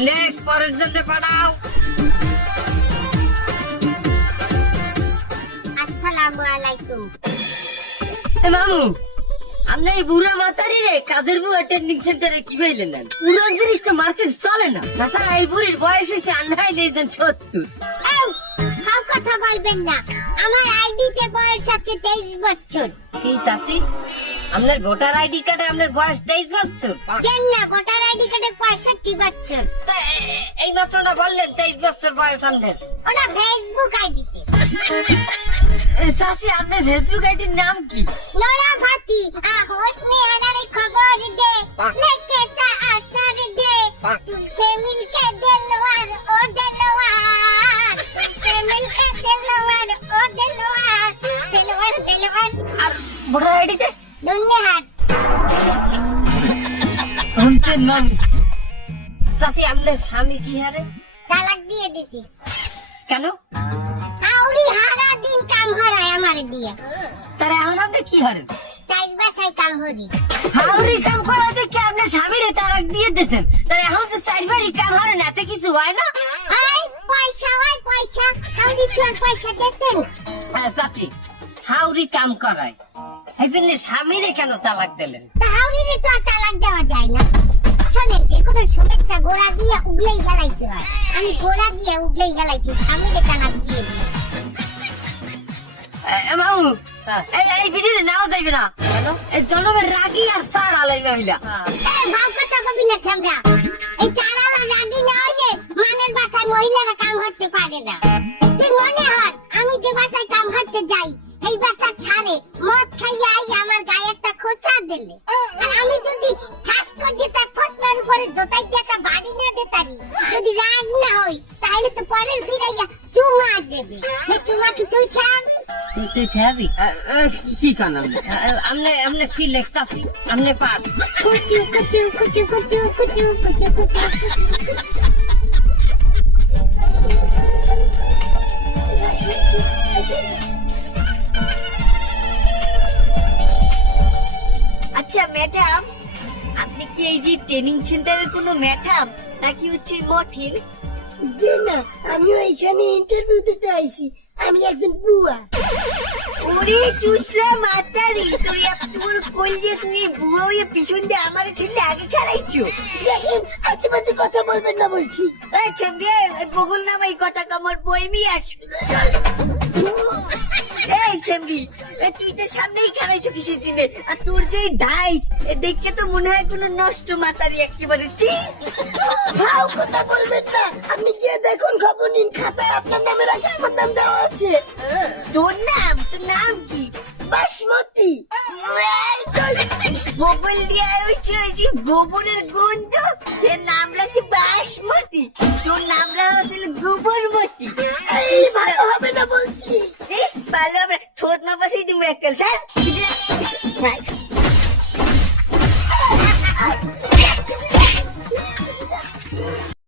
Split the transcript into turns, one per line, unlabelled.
Next পরের জন্য পাঠাও
আসসালামু আলাইকুম
মামু আপনি এই বুড়া মাতারি রে কাদের বুয়া ট্রেনিং সেন্টারে কি বইলেন না পুরো জিনিস তো মার্কেট চলে না তাছাড়া এই বুড়ির বয়স হয়েছে আন্ধাই নেই দেন সত্তর
সব কথা বলবেন না আমার আইডিতে বয়স আছে তেইশ বছর
কি চাচি আপনার ভোটার আইডি কার্ডে আপনার বয়স তেইশ বছর।
কেন না ভোটার আইডি কার্ডে পঁয়ষট্টি বছর।
এই মাত্রটা বললেন তেইশ বছর বয়স আপনার
ওটা ফেসবুক আইডিতে।
চাচি আপনার ফেসবুক আইডির নাম কি?
নোরা ফাতি আ হোসনে আনারে খবর দে লেকে সা আসার দে তুলছে মিলকে দেলোয়ার ও দেলোয়ার। তুলছে মিলকে দেলোয়ার ও দেলোয়ার দেলোয়ার দেলোয়ার।
আর ভোটার আইডিতে? নাম? চাচি আপনার স্বামী কি হারে?
তালাক দিয়ে দিছি।
কেন?
আউরি হারা দিন কাম হারায় আমার দিয়ে।
তারা এখন আপনি কি হারেন?
চাইর বাসায় কাম হরি
হাউরি কাম করা দেখে আপনার স্বামীরে তারাক দিয়ে দিয়েছেন। তার এখন তো চারবারই কাম হারেন এতে কিছু হয় না?
আই পয়সা হয় পয়সা। আউরি কি আর পয়সা দিতেন
হ্যাঁ চাচি হাউরি কাম করায়। জন্য স্বামীরে কেন তালাক দিলেন?
তাহলে তো আর তালাক দেওয়া যায় না। শোনে যে কোনো শুভেচ্ছা গোড়া দিয়ে উগলেই গেলাইতে হয়। আমি গোড়া দিয়ে উগলেই গেলাইছি সামনে তালাক দিয়ে
এ, মামু এই এই নাও যাইবে না। এই জনমের রাগি আর সার আলাই মহিলা।
এই ভাও কথা কবি না ছামরা এই চারালা রাগি না হইলে মানের বাসায় মহিলারা কাম করতে পারে না। কি মনে হয়? আমি যে বাসায় কাম করতে যাই এই দিলে আর আমি যদি ঠাস করে তার থতনার উপরে জোতাই দিয়ে একটা বাড়ি না দিতারি যদি রাগ না হই তাহলে তো পরের ফিরাইয়া চুমা দেবে এই চুমা কি তুই খাবি
তুই ঠাবি কি কান আমনে আমনে সিলেক্ট চাচি আমনে পাস
কুচু কুচু কুচু কুচু কুচু কুচু কুচু
ম্যাডাম আপনি কি এই যে ট্রেনিং সেন্টারের কোনো ম্যাডাম নাকি হচ্ছে মঠিল
যে না এখানে ইন্টারভিউ দিতে আইছি আমি একজন বুয়া।
ওরে চুসলা মাতারি তোর এত বড় কই দিয়ে তুই বুয়া হয়ে পিছন দিয়ে আমার ছেলে আগে খারাইছো
দেখেন আশেপাশে কথা বলবেন না বলছি।
আচ্ছা বগল নাম এই কথা কামর বইমি আসবে। তুই তো আর তোর যে দেখে তো মনে হয় কোনো নষ্ট মাতারি চি
কথা বলবেন না। আপনি গিয়ে দেখুন খবর নিন। খাতায় আপনার আগে আমার নাম দেওয়া আছে।
তোর নাম? তোর নাম কি?
বাসমতি।
গোবর দিয়ে হয়েছে ওই যে গোবরের গন্ধ। এর নাম রাখছে বাসমতি। তোর নাম রাখা ছিল গোবরমতি।
ভালো হবে না বলছি।
ভালো হবে ঠোঁট না পাশেই তুমি এক স্যার